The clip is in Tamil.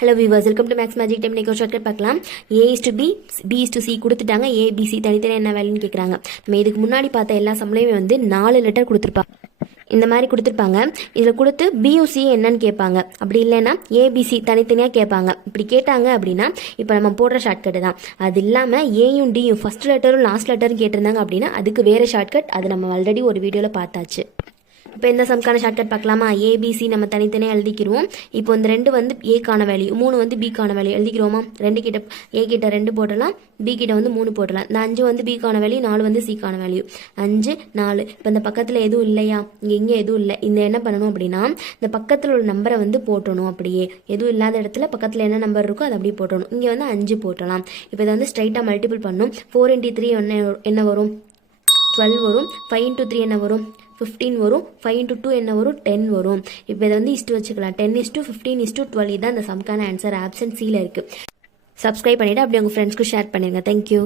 Hello viewers, welcome to max magic time. இன்னைக்கு ஒரு ஷார்ட்கட் பார்க்கலாம். A is to B, B is to C கொடுத்துட்டாங்க. A, B, C தனித்தனியாக என்ன வேல்யூன்னு கேட்குறாங்க. நம்ம இதுக்கு முன்னாடி பார்த்த எல்லா சம்பளையுமே வந்து 4 லெட்டர் கொடுத்துருப்பாங்க. இந்த மாதிரி கொடுத்துருப்பாங்க. இதில் கொடுத்து BUC என்னன்னு கேட்பாங்க. அப்படி இல்லைன்னா ABC தனித்தனியாக கேட்பாங்க. இப்படி கேட்டாங்க அப்படின்னா இப்போ நம்ம போடுற ஷார்ட்கட்டு தான். அது இல்லாமல் ஏயும் டியும் ஃபர்ஸ்ட் லெட்டரும் லாஸ்ட் லெட்டரும் கேட்டிருந்தாங்க அப்படின்னா அதுக்கு வேறு ஷார்ட்கட். அது நம்ம ஆல்ரெடி ஒரு வீடியோவில் பார்த்தாச்சு. இப்போ இந்த சம்க்கான ஷார்ட்கட் பார்க்கலாமா? ABC நம்ம தனித்தனியாக எழுதிக்கிடுவோம். இப்போ இந்த 2 வந்து ஏக்கான வேல்யூ, 3 வந்து பிக்கான வேல்யூ எழுதிக்கிறோமா? 2 கிட்ட A கிட்ட 2 போடலாம், B கிட்ட வந்து 3 போடலாம். இந்த 5 வந்து பிக்கான வேல்யூ, 4 வந்து சிக்கான வேல்யூ. 5 4. இப்போ இந்த பக்கத்தில் எதுவும் இல்லையா? இங்கே எதுவும் இல்லை. இந்த என்ன பண்ணணும் அப்படின்னா இந்த பக்கத்தில் உள்ள நம்பரை வந்து போட்டணும். அப்படியே எதுவும் இல்லாத இடத்துல பக்கத்தில் என்ன நம்பர் இருக்கோ அதை அப்படியே போட்டணும். இங்கே வந்து 5 போட்டலாம். இப்போ இதை வந்து ஸ்ட்ரைட்டாக மல்டிபிள் பண்ணணும். 4 × 3 என்ன வரும்? 12 வரும். 5 × 3 என்ன வரும்? 15 வரும். 5 × 2 என்ன வரும்? 10 வரும். இப்போ இதை வந்து இஸ்டு வச்சுக்கலாம். 10:15:12 இதுதான் இந்த சம்க்கான ஆன்சர். ஆப்ஷன் சியில் இருக்குது. சப்ஸ்கிரைப் பண்ணிவிட்டு அப்படி உங்கள் ஃப்ரெண்ட்ஸ்க்கு ஷேர் பண்ணிடுங்க. தேங்க்யூ.